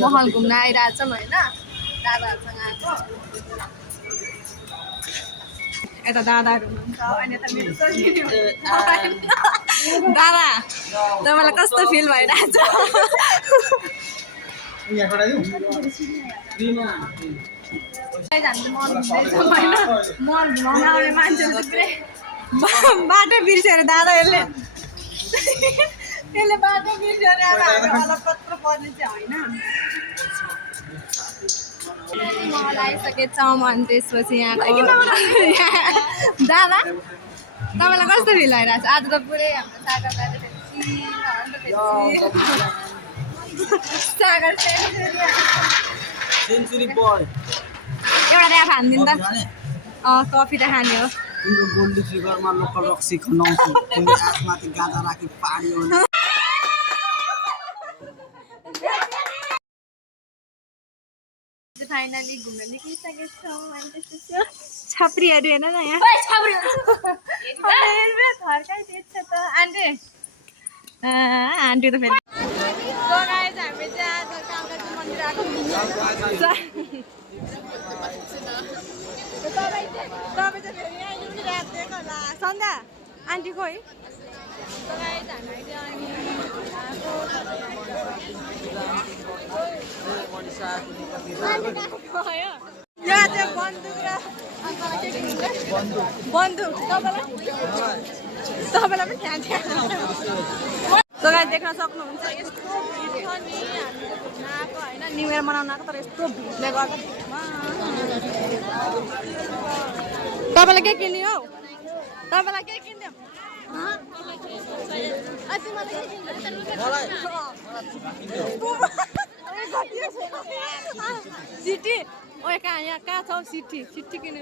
महल घुम्न आइरहेछौँ होइन दादाहरूसँग आएको यता दादाहरू हुनुहुन्छ अनि यता मेरो सजिलो दादा तपाईँलाई कस्तो फिल भइरहेछ मल घुमाउन आउने मान्छेहरू बाटो बिर्सेर दादाहरूले त्यसले बाटो बिर्सेर अब हामीलाई कत्रो पर्ने चाहिँ होइन मल आइसकेछौँ अनि त्यसपछि यहाँको दादा तपाईँलाई कस्तो फिल भइरहेछ आज त पुरै हाम्रो सागर सागर सेन्चुरी बोय एउटा ऱ्याप हानिदिनु त कफी त खाने हो तिम्रो गोल्डी फिगरमा लोकल रक्सी खनाउँछु तिम्रो आँखमाथि गाजा राखी पाड्यो फाइनली घुम्न निक्लिसकेको छौँ अनि त्यसपछि छाप्रीहरू हेर्न न यहाँ थर्काइदिएछ त आन्टी आन्टी त फेरि हामी चाहिँ आज कालकाजी मन्दिर आएको तपाईँ चाहिँ फेरि यहाँ रात दिएको होला सन्ध्या आन्टी खोइ यहाँ चाहिँ बन्दुक र बन्दुक तपाईँलाई पनि त्यहाँ देख्न सक्नुहुन्छ यस्तो भिड छ नि हामी घुम्न आएको होइन न्यु इयर मनाउन आएको तर यस्तो भिडले गर्दा तपाईँलाई के किन्ने हौ तपाईँलाई के किन्ने सिटी ओ कहाँ यहाँ कहाँ छ सिटी सिटी किन्नु